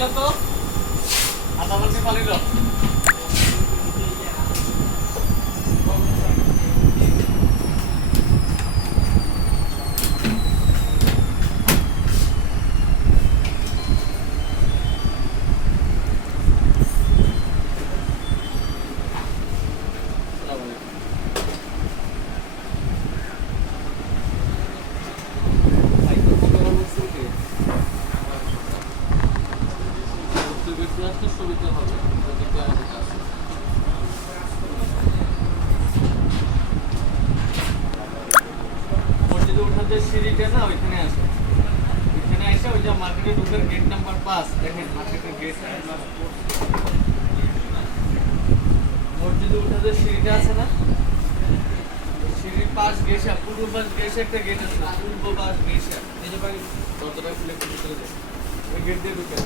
পালিল তো আধা বালতি পালিল। সিঁড়িটা না ওইখানে আসে, ওইখানে এসে ওই যে মার্কেটে ঢুকার গেট নাম্বার 5 দেখেন, মার্কেটের গেট মসজিদে উঠে যে সিঁড়িটা আছে না, সিঁড়ির পাশ গেসা, পূর্ব পাশ গেসে একটা গেট আছে, পূর্ব পাশ গেসা, এই যে ভাই দরজাটা খুলে চলে যায়, ওই গেট দিয়ে ঢুকে।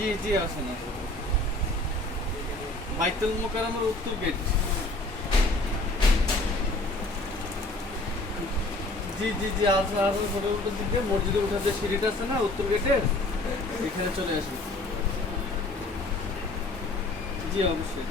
জি জি আসেন, বাইতুল মুকাররমের উত্তর গেট। জি জি জি আসলে উত্তর দিকে মসজিদে উঠার যে সিঁড়িটা আছে না উত্তর গেটের, এখানে চলে আসেন। জি অবশ্যই।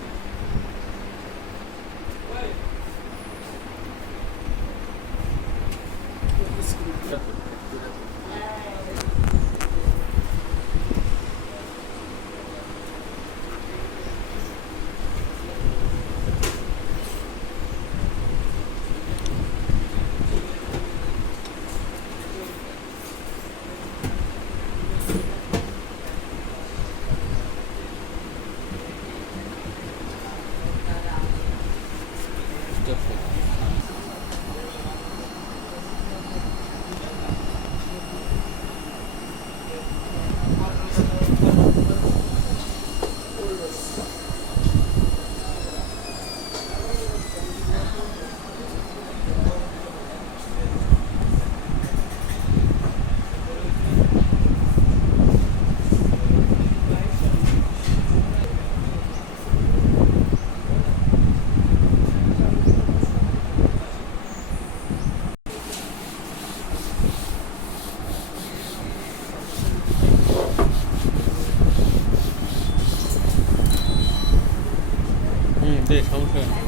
দে সমস্যা নেই,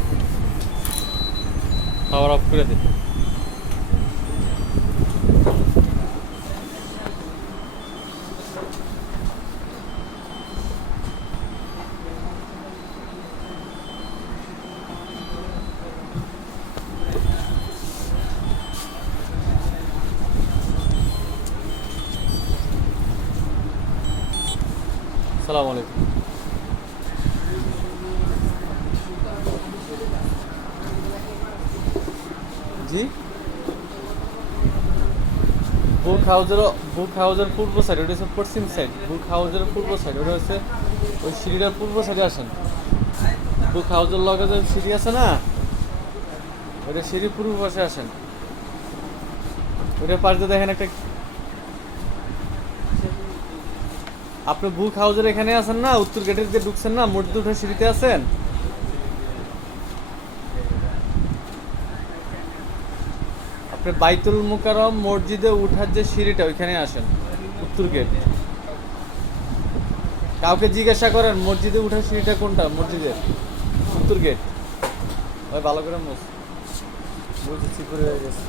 পাওয়ার অফ করে দে। আসসালামু আলাইকুম। জি বুক হাউজের পূর্ব সাইড, ওটা হচ্ছে পশ্চিম সাইড। বুক হাউজের পূর্ব সাইড, ওটা হচ্ছে ওই সিঁড়িটার পূর্ব সাইডে আসেন। বুক হাউজের লগে যে সিঁড়ি আছে না, ওইটা সিঁড়ির পূর্ব পাশে আসেন। ওইটার পাশে দেখেন একটা, আপনি বুক হাউজের এখানে আছেন না, উত্তর গেটের যে ঢুকছেন না, মসজিদ উঠে সিঁড়িতে আছেন। আপনি বাইতুল মুকাররম মসজিদে উঠার যে সিঁড়িটা ওইখানে আসেন, উত্তর গেট। কাউকে জিজ্ঞাসা করেন মসজিদে উঠার সিঁড়িটা কোনটা, মসজিদের উত্তর গেট। ভাই ভালো করে বুঝেছি, করে হয়ে গেছে।